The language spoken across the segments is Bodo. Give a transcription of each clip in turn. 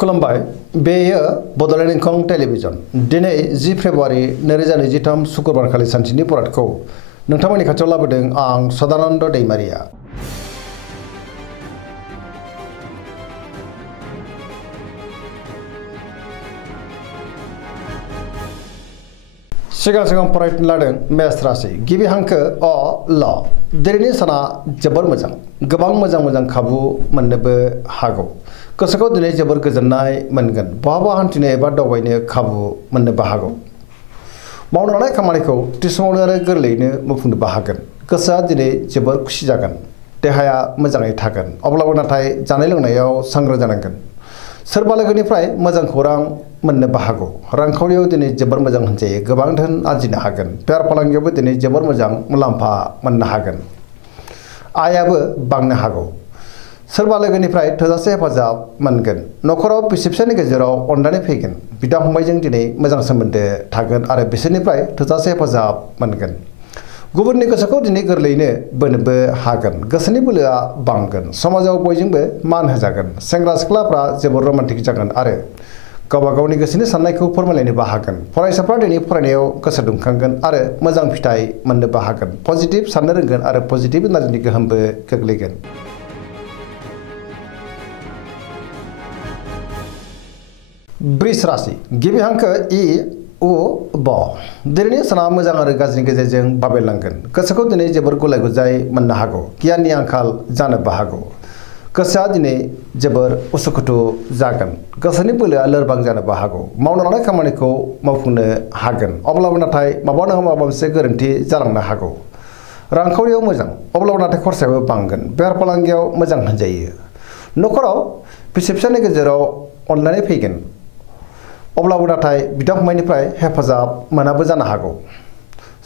खुलुमबाय बेयो बड'लेण्ड इंखं टेलिभिजन दिनै 10 फेब्रुवारि 2023 शुक्रबारखालि सानसेनि बरादखौ नोंथांमोननि खाथियाव लाबोदों आं सदानन्द दैमारिया। सिगां फरायनो लादों मेष राशि गिबि हांखो अ ल दिनैनि साना जोबोर मोजां गोबां मोजां खाबु मोननोबो हागौ गोसोखौ दिनै जोबोर गोजोननाय मोनगोन बहाबा हान्थिनो एबा दावबायनो खाबु मोननोबो हागौ मावनो लानाय खामानिखौ थि समावनो आरो गोरलैयैनो मावफुंनोबो हागोन गोसोआ दिनै जोबोर खुसि जागोन देहाया मोजाङै थागोन अब्लाबो नाथाय जानाय लोंनायाव सांग्रां जानांगोन सोरबा लोगोनिफ्राय मोजां खौरां मोननोबो हागौ रांखावरियाव दिनै जोबोर मोजां होनजायो गोबां धोन आरजिनो हागोन बेफार फालांगियावबो दिनै जोबोर मोजां मुलाम्फा मोननो हागोन आयाबो बांनो हागौ सोरबा लोगोनिफ्राय थोजासे हेफाजाब मोनगोन नखराव बिसि फिसायनि गेजेराव अनलायनाय फैगोन बिदा फंबायजों दिनै मोजां सोमोन्दो थागोन आरो बिसोरनिफ्राय थोजासे हेफाजाब मोनगोन गुबुननि गोसोखौ दिनै गोरलैयैनो बोनोबो हागोन गोसोनि बोलोआ बांगोन समाजाव बयजोंबो मान होजागोन सेंग्रा सिख्लाफ्रा जोबोर रमान्टिक जागोन आरो गावबा गावनि गोसोनि साननायखौ फोरमायलायनोबो हागोन फरायसाफ्रा दिनै फरायनायाव गोसो दुंखांगोन आरो मोजां फिथाइ मोननोबो हागोन पजिटिभ साननो रोंगोन आरो पजिटिभ एनार्जिनि गोहोमबो गोग्लैगोन वृष राशि गिबि हांखो इ उ ब दिनैनि साना मोजां आरो गाज्रिनि गेजेरजों बाबेरलांगोन गोसोखौ दिनै जोबोर गुलाय गुजाय मोननो हागौ गियाननि आंखाल जानोबो हागौ गोसोआ दिनै जोबोर उसुखुथु जागोन गोसोनि बोलोआ लोरबां जानोबो हागौ मावनो लानाय खामानिखौ मावफुंनो हागोन अब्लाबो नाथाय माबा नङा माबा मोनसे गोरोन्थि जालांनो हागौ रांखावरियाव मोजां अब्लाबो नाथाय खरसायाबो बांगोन बेफार फालांगियाव मोजां होनजायो नखराव बिसि फिसायनि गेजेराव अनलायनाय फैगोन अब्लाबो नाथाय बिदा फंबायनिफ्राय हेफाजाब मोनाबो जानो हागौ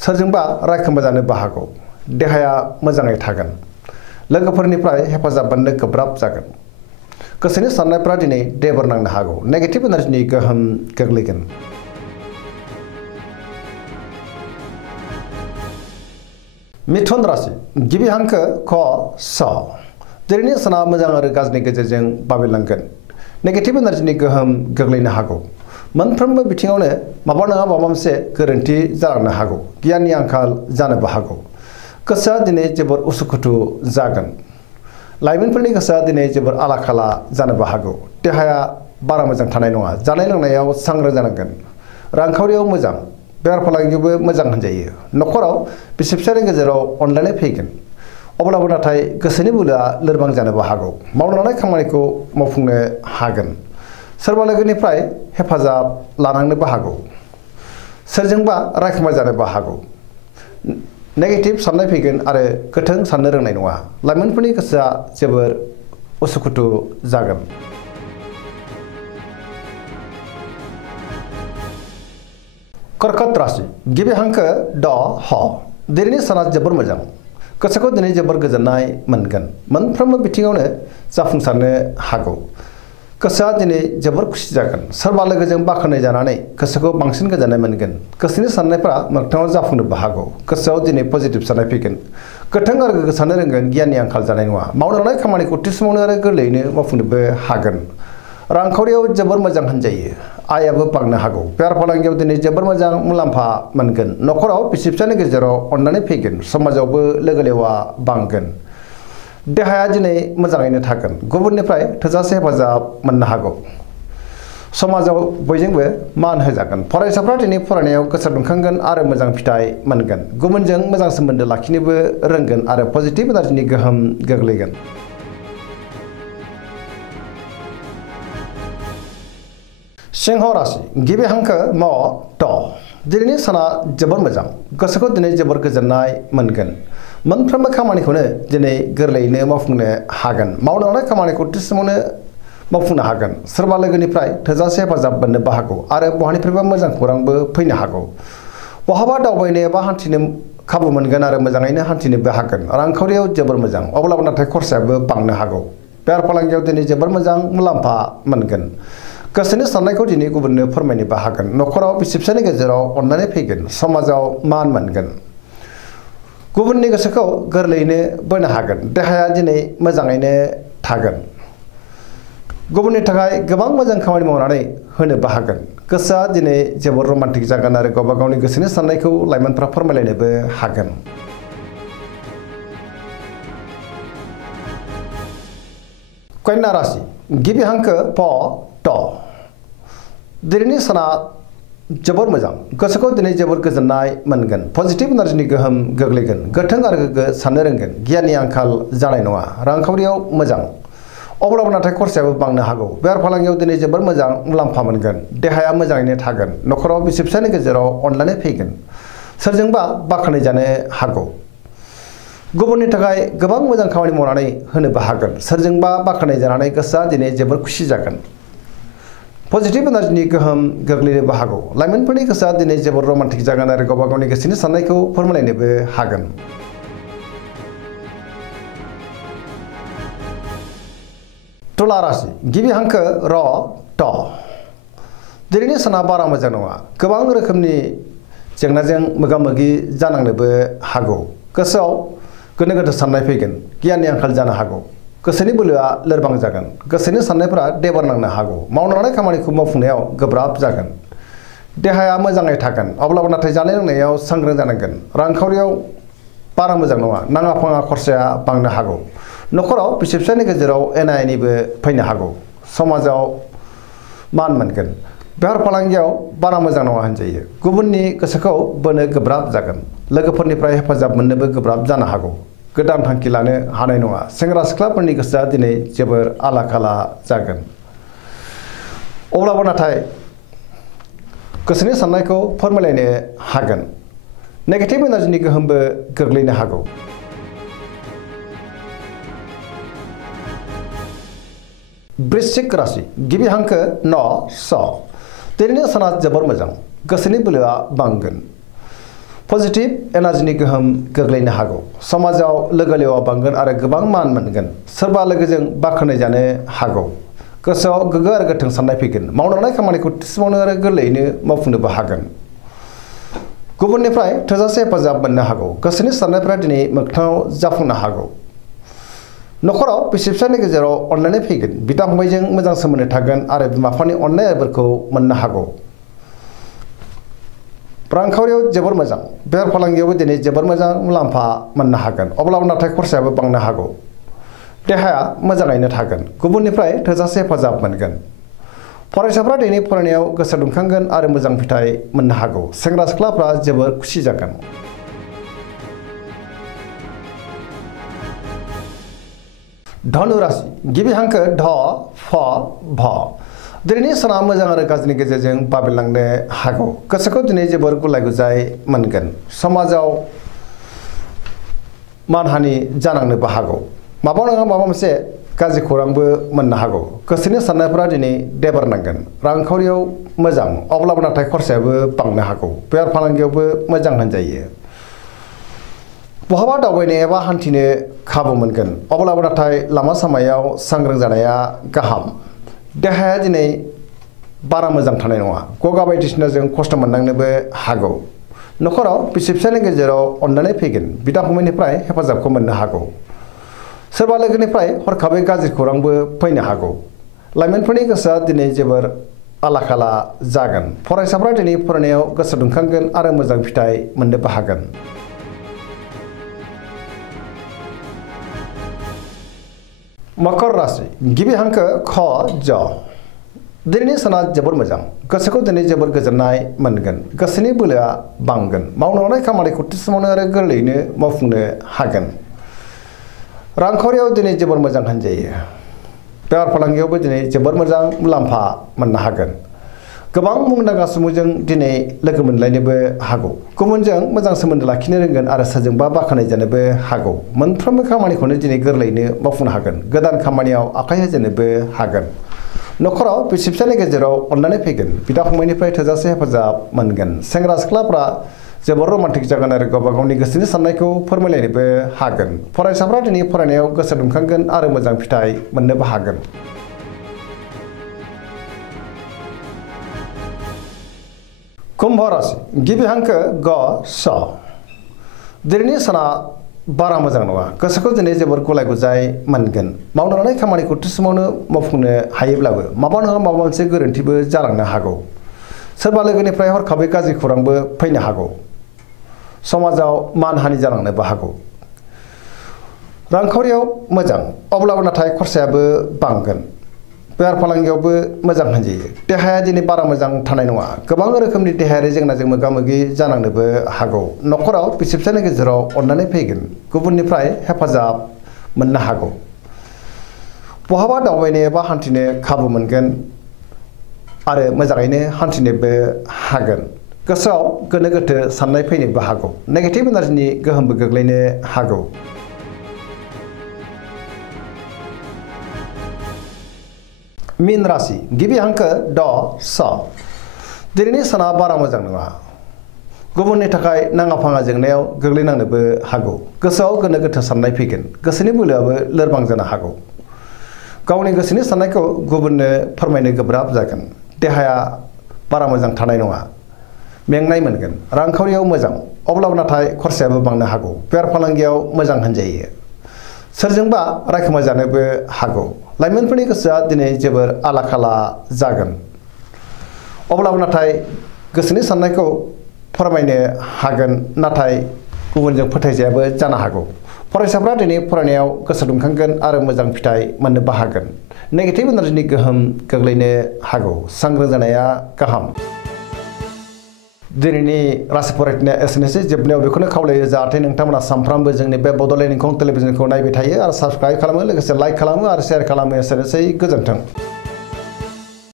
सोरजोंबा रायखोमा जानोबो हागौ देहाया मोजाङै थागोन लोगोफोरनिफ्राय हेफाजाब मोननो गोब्राब जागोन गोसोनि साननायफ्रा दिनै देबर नांनो हागौ नेगेटिभ एनार्जिनि गोहोम गोग्लैगोन मिथुन राशि गिबि हांखो ख स दिनैनि साना मोजां आरो गाज्रिनि गेजेरजों बाबेरलांगोन नेगेटिभ एनार्जिनि गोहोम गोग्लैनो हागौ मोनफ्रोमबो बिथिङावनो माबा नङा माबा मोनसे गोरोन्थि जालांनो हागौ गियाननि आंखाल जानोबो हागौ गोसोआ दिनै जोबोर उसुखुथु जागोन लाइमोनफोरनि गोसोआ दिनै जोबोर आला खाला जानोबो हागौ देहाया बारा मोजां थानाय नङा जानाय लोंनायाव सांग्रां जानांगोन रांखावरियाव मोजां बेफार फालांगियावबो मोजां होनजायो नखराव बिसि फिसायनि गेजेराव अनलायनाय फैगोन अब्लाबो नाथाय गोसोनि बोलोआ लोरबां जानोबो हागौ मावनो लानाय खामानिखौ मावफुंनो हागोन सोरबा लोगोनिफ्राय हेफाजाब लानांनोबो हागौ सोरजोंबा रायखोमा जानोबो हागौ नेगेटिभ साननाय फैगोन आरो गोथों साननो रोंनाय नङा लाइमोनफोरनि गोसोआ जोबोर उसुखुथु जागोन कर्कट राशि गिबि हांखो ड ह दिनैनि साना जोबोर मोजां गोसोखौ दिनै जोबोर गोजोननाय मोनगोन मोनफ्रोमबो बिथिङावनो जाफुंसारनो हागौ गोसोआ दिनै जोबोर खुसि जागोन सोरबा लोगोजों बाख्नाय जानानै गोसोखौ बांसिन गोजोननाय मोनगोन गोसोनि साननायफ्रा मोगथाङाव जाफुंनोबो हागौ गोसोआव दिनै पजिटिभ साननाय फैगोन गोथों आरो गोग्गो साननो रोंगोन गियाननि आंखाल जानाय नङा मावनो लानाय खामानिखौ थि समावनो आरो गोरलैयैनो मावफुंनोबो हागोन रांखावरियाव जोबोर मोजां होनजायो आयाबो बांनो हागौ बेफार फालांगियाव दिनै जोबोर मोजां मुलाम्फा मोनगोन नखराव बिसि फिसायनि गेजेराव अननानै फैगोन समाजावबो लोगो लेवा बांगोन देहाया दिनै मोजाङैनो थागोन गुबुननिफ्राय थोजासे हेफाजाब मोननो हागौ समाजाव बयजोंबो मान होजागोन फरायसाफ्रा दिनै फरायनायाव गोसो दुंखांगोन आरो मोजां फिथाइ मोनगोन गुबुनजों मोजां सोमोन्दो लाखिनोबो रोंगोन आरो पजिटिभ एनार्जिनि गोहोम गोग्लैगोन सिंह राशि गिबि हांखो म ट दिनैनि साना जोबोर मोजां गोसोखौ दिनै जोबोर गोजोननाय मोनगोन मोनफ्रोमबो खामानिखौनो दिनै गोरलैयैनो मावफुंनो हागोन मावनो लानाय खामानिखौ थि समावनो मावफुंनो हागोन सोरबा लोगोनिफ्राय थोजासे हेफाजाब मोननोबो हागौ आरो बहानिफ्रायबा मोजां खौरांबो फैनो हागौ बहाबा दावबायनो एबा हान्थिनो खाबु मोनगोन आरो मोजाङैनो हान्थिनोबो हागोन रांखावरियाव जोबोर मोजां अब्लाबो नाथाय खरसायाबो बांनो हागौ बेफार फालांगियाव दिनै जोबोर मोजां मुलाम्फा मोनगोन गोसोनि साननायखौ दिनै गुबुननो फोरमायनोबो हागोन नखराव बिसि फिसायनि गेजेराव अननानै फैगोन समाजाव मान मोनगोन गुबुननि गोसोखौ गोरलैयैनो बोनो हागोन देहाया दिनै मोजाङैनो थागोन गुबुननि थाखाय गोबां मोजां खामानि मावनानै होनोबो हागोन गोसोआ दिनै जोबोर रमान्टिक जागोन आरो गावबा गावनि गोसोनि साननायखौ लाइमोनफ्रा फोरमायलायनोबो हागोन। कन्या राशि गिबि हांखो प ट दिनैनि साना जोबोर मोजां गोसोखौ दिनै जोबोर गोजोननाय मोनगोन पजिटिभ एनार्जिनि गोहोम गोग्लैगोन गोथों आरो गोग्गो साननो रोंगोन गियाननि आंखाल जानाय नङा रांखावरियाव मोजां अब्लाबो नाथाय खरसायाबो बांनो हागौ बेफार फालांगियाव दिनै जोबोर मोजां मुलाम्फा मोनगोन देहाया मोजाङैनो थागोन नखराव बिसि फिसायनि गेजेराव अनलायनाय फैगोन सोरजोंबा बाख्नाय जानो हागौ गुबुननि थाखाय गोबां मोजां खामानि मावनानै होनोबो हागोन सोरजोंबा बाख्नाय जानानै गोसोआ दिनै जोबोर खुसि जागोन पजिटिभ एनार्जिनि गोहोम गोग्लैनोबो हागौ लाइमोनफोरनि गोसोआ दिनै जोबोर रमान्टिक जागोन आरो गावबा गावनि गोसोनि साननायखौ फोरमायलायनोबो हागोन। तुला राशि गिबि हांखो र ट दिनैनि साना बारा मोजां नङा गोबां रोखोमनि जेंनाजों मोगा मोगि जानांनोबो हागौ गोसोआव गोनो गोथो साननाय फैगोन गियाननि आंखाल जानो हागौ गोसोनि बोलोआ लोरबां जागोन गोसोनि साननायफोरा देबार नांनो हागौ मावनो लानाय खामानिखौ मावफुंनायाव गोब्राब जागोन देहाया मोजाङै थागोन अब्लाबो नाथाय जानाय लोंनायाव सांग्रां जानांगोन रांखावरियाव बारा मोजां नङा नाङा फाङा खरसाया बांनो हागौ नखराव बिसि फिसायनि गेजेराव एना एनिबो फैनो हागौ समाजाव मान मोनगोन बेफार फालांगियाव बारा मोजां नङा होनजायो गुबुननि गोसोखौ बोनो गोब्राब जागोन लोगोफोरनिफ्राय हेफाजाब मोननोबो गोब्राब जानो हागौ गोदान थांखि लानो हानाय नङा सेंग्रा सिख्लाफोरनि गोसोआ दिनै जोबोर आला खाला जागोन अब्लाबो नाथाय गोसोनि साननायखौ फोरमायलायनो हागोन नेगेटिभ एनार्जिनि गोहोमबो गोग्लैनो हागौ। वृश्चिक राशि गिबि हांखो न स दिनैनि साना जोबोर मोजां गोसोनि बोलोआ बांगोन पजिटिभ एनार्जिनि गोहोम गोग्लैनो हागौ समाजाव लोगो लेवा बांगोन आरो गोबां मान मोनगोन सोरबा लोगोजों बाख्नाय जानो हागौ गोसोआव गोग्गो आरो गोथों साननाय फैगोन मावनो लानाय खामानिखौ थिसमावनो आरो गोरलैयैनो मावफुंनोबो हागोन गुबुननिफ्राय थोजासे हेफाजाब मोननो हागौ गोसोनि साननायफ्रा दिनै मोगथाङाव जाफुंनो हागौ नखराव बिसि फिसायनि गेजेराव अनलायनाय फैगोन बिदा फंबायजों मोजां सोमोन्दो थागोन आरो बिमा बिफानि अननाय आरिफोरखौ मोननो हागौ रांखावरियाव जोबोर मोजां बेफार फालांगियावबो दिनै जोबोर मोजां मुलाम्फा मोननो हागोन अब्लाबो नाथाय खरसायाबो बांनो हागौ देहाया मोजाङैनो थागोन गुबुननिफ्राय थोजासे हेफाजाब मोनगोन फरायसाफ्रा दिनै फरायनायाव गोसो दुंखांगोन आरो मोजां फिथाइ मोननो हागौ सेंग्रा सिख्लाफ्रा जोबोर खुसि जागोन। धनु राशि गिबि हांखो ध फ भ दिनैनि साना मोजां आरो गाज्रिनि गेजेरजों बाबेनलांनो हागौ गोसोखौ दिनै जोबोर गुलाय गुजाय मोनगोन समाजाव मानहानि जानांनोबो हागौ माबा नङा माबा मोनसे गाज्रि खौरांबो मोननो हागौ गोसोनि साननायफोरा दिनै देबार नांगोन रांखावरियाव मोजां अब्लाबो नाथाय खरसायाबो बांनो हागौ बेफार फालांगियावबो मोजां होनजायो बहाबा दावबायनो एबा हान्थिनो खाबु मोनगोन अब्लाबो नाथाय लामा सामायाव सांग्रां जानाया गाहाम देहाया दिनै बारा मोजां थानाय नङा गगा बायदिसिनाजों खस्थ' मोननांनोबो हागौ नखराव बिसि फिसायनि गेजेराव अनलायनाय फैगोन बिदा फंबायनिफ्राय हेफाजाबखौ मोननो हागौ सोरबा लोगोनिफ्राय हरखाबै गाज्रि खौरांबो फैनो हागौ लाइमोनफोरनि गोसोआ दिनै जोबोर आला खाला जागोन फरायसाफ्रा दिनै फरायनायाव गोसो दुंखांगोन आरो मोजां फिथाइ मोननोबो हागोन। मकर राशि गिबि हांखो ख ज दिनैनि साना जोबोर मोजां गोसोखौ दिनै जोबोर गोजोननाय मोनगोन गोसोनि बोलोआ बांगोन मावनो लानाय खामानिखौ थिसमावनो आरो गोरलैयैनो मावफुंनो हागोन रांखावरियाव दिनै जोबोर मोजां होनजायो बेफार फालांगियावबो दिनै जोबोर मोजां मुलाम्फा मोननो हागोन गोबां मुंदांखा सुबुंजों दिनै लोगो मोनलायनोबो हागौ गुबुनजों मोजां सोमोन्दो लाखिनो रोंगोन आरो सोरजोंबा बाख्नाय जानोबो हागौ मोनफ्रोमबो खामानिखौनो दिनै गोरलैयैनो मावफुंनो हागोन गोदान खामानियाव आखाइ होजेननोबो हागोन नखराव बिसि फिसायनि गेजेराव अनलायनाय फैगोन बिदा फंबायनिफ्राय थोजासे हेफाजाब मोनगोन सेंग्रा सिख्लाफ्रा जोबोर रमान्टिक जागोन आरो गावबा गावनि गोसोनि साननायखौ फोरमायलायनोबो हागोन फरायसाफ्रा दिनै फरायनायाव गोसो दुंखांगोन आरो मोजां फिथाइ मोननोबो हागोन। कुम्भ राशि गिबि हांखो ग स दिनैनि साना बारा मोजां नङा गोसोखौ दिनै जोबोर गुलाय गुजाय मोनगोन मावनो लानाय खामानिखौ थि समावनो मावफुंनो हायोब्लाबो माबा नङा माबा मोनसे गोरोन्थिबो जालांनो हागौ सोरबा लोगोनिफ्राय हरखाबै गाज्रि खौरांबो फैनो हागौ समाजाव मानहानि जालांनोबो हागौ रांखावरियाव मोजां अब्लाबो नाथाय खरसायाबो बांगोन बेफार फालांगियावबो मोजां होनजायो देहाया दिनै बारा मोजां थानाय नङा गोबां रोखोमनि देहायारि जेंनाजों मोगा मोगि जानांनोबो हागौ न'खराव बिसि फिसायनि गेजेराव अननानै फैगोन गुबुननिफ्राय हेफाजाब मोननो हागौ बहाबा दावबायनो एबा हान्थिनो खाबु मोनगोन आरो मोजाङैनो हान्थिनोबो हागोन गोसोआव गोनो गोथो साननाय फैनोबो हागौ नेगेटिभ एनार्जिनि गोहोमबो गोग्लैनो हागौ मीन राशि गिबि हांखो ड स दिनैनि साना बारा मोजां नङा गुबुननि थाखाय नाङा फाङा जेंनायाव गोग्लैनांनोबो हागौ गोसोआव गोनो गोथो साननाय फैगोन गोसोनि बोलोआबो लोरबां जानो हागौ गावनि गोसोनि साननायखौ गुबुननो फोरमायनो गोब्राब जागोन देहाया बारा मोजां थानाय नङा मेंनाय मोनगोन रांखावरियाव मोजां अब्लाबो नाथाय खरसायाबो बांनो हागौ बेफार फालांगियाव मोजां होनजायो सोरजोंबा रायखोमा जानोबो हागौ लाइमोनफोरनि गोसोआ दिनै जोबोर आला खाला जागोन अब्लाबो नाथाय गोसोनि साननायखौ फोरमायनो हागोन नाथाय गुबुनजों फोथायजायाबो जानो हागौ फरायसाफ्रा दिनै फरायनायाव गोसो दुंखांगोन आरो मोजां फिथाइ मोननोबो हागोन नेगेटिभ एनार्जिनि गोहोम गोग्लैनो हागौ सांग्रां जानाया गाहाम दिनैनि राशि फरायनाया एसेनोसै जोबनायाव बेखौनो खावलायो जाहाथे नोंथांमोना सानफ्रामबो जोंनि बे बड'लेण्ड इंखं टेलिभिजनखौ नायबाय थायो आरो साबस्क्राइब खालामो लोगोसे लाइक खालामो आरो शेयार खालामो एसेनोसै गोजोन्थों।